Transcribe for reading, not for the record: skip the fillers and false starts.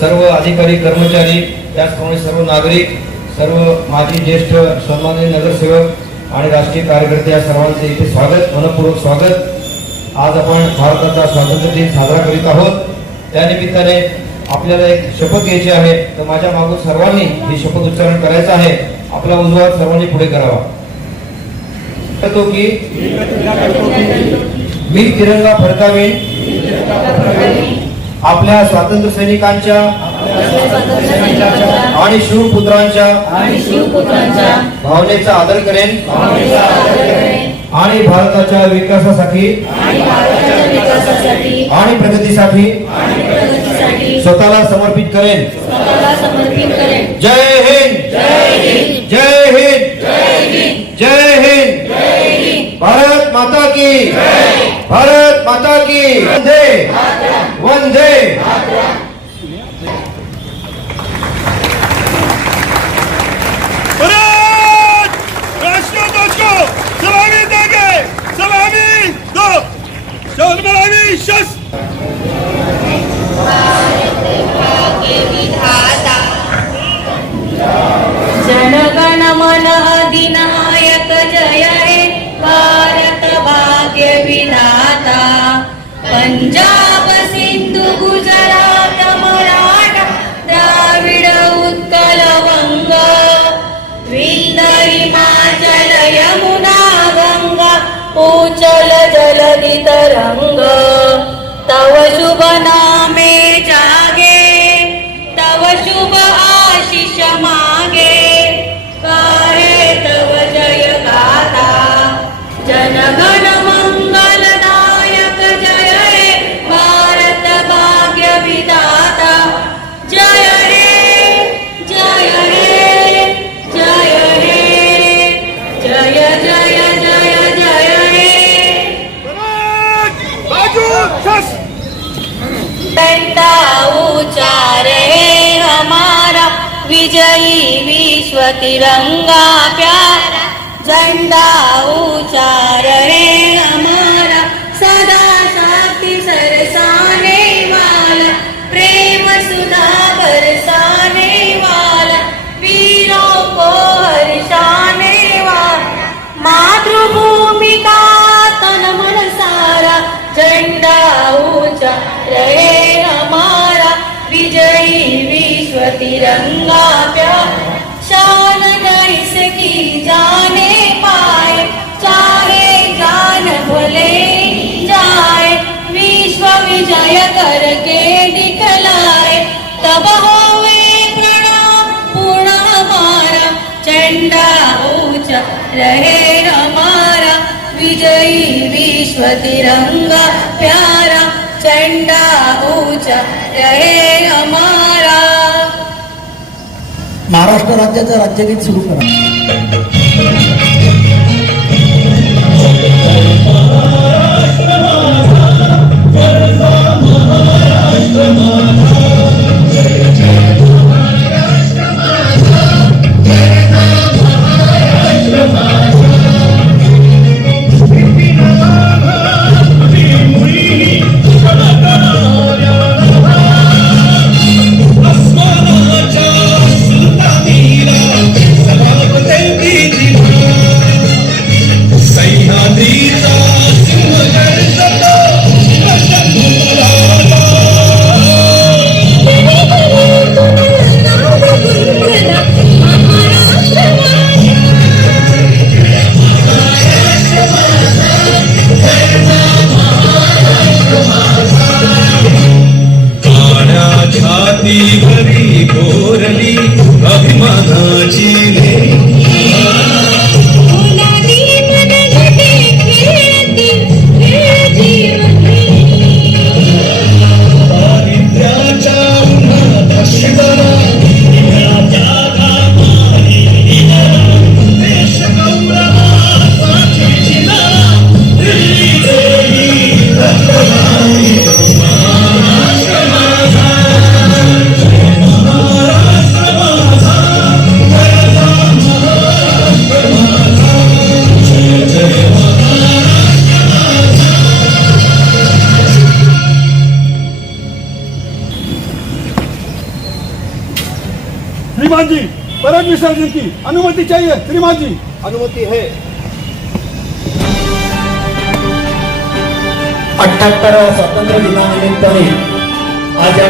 सर्व अधिकारी कर्मचारी, त्याचप्रमाणे सर्व नागरिक, सर्व माजी ज्येष्ठ सन्माननीय नगरसेवक आणि राष्ट्रीय कार्यकर्ते या सर्वांचे इथे स्वागत, मनपूर्वक स्वागत। आज आपण भारताचा स्वातंत्र्य दिन साजरा करीत आहोत। त्यानिमित्ताने आपल्याला एक शपथ घ्यायची आहे, तर माझ्या मागून सर्वांनी ही शपथ उच्चारण करायचं आहे। आपला उजवा हात सर्वांनी पुढे करावा। तो की मी तिरंगा फडकावीन आपल्या स्वातंत्र्य सैनिकांच्या आणि शिवपुत्रांच्या भावनेचा आदर करेन आणि भारताच्या विकासासाठी आणि प्रगतीसाठी स्वतःला समर्पित करेन। जय हिंद, जय हिंद, जय हिंद, भारत माता की, भारत माता की, वंदे वंदे। सलामी देंगे, सलामी दो, सलामी शस। जनगण मन अधिनायक जय हे भारत भाग्य विधाता। पंजाब सिंधु गुजरात मराठा द्राविड उत्कल वंग विंध्य हिमाचल यमुना गंगा उचल जलधि तरंग। तव शुभ नामे जागे, तव शुभ आशीष मागे, गाहे तव जय गाथा। जनगण मंगलदायक जय हे भारत भाग्य विधाता। जय हे, जय हे, जय हे, जय जय जय जय हे। झंडा ऊंचा रहे हमारा, विजयी विश्व तिरंगा प्यारा। झंडा ऊंचा रहे हमारा, सदा शक्ति सरसाने वाला, प्रेम सुधा बरसाने वाला, वीरों को हर्षाने वाला, मातृभूमि का तन मन सारा। झंडा ऊंचा रहे हमारा, विजयी विश्व तिरंगा प्यारा। शान इसकी जाने पाए, चाहे जान भले जाए, विश्व विजय करके दिखलाए, तब होवे प्रणाम पूर्ण हमारा। झंडा ऊंचा रहे हमारा, विजयी विश्व तिरंगा प्यारा। झंडा ऊंचा रहे हमारा। महाराष्ट्र राज्याचं राज्यगीत सुरू करा। Baby विसर्जन की अनुमति चाहिए श्रीमान जी। अनुमति है। 78व्या स्वातंत्र्य दिनानिमित्ताने आज या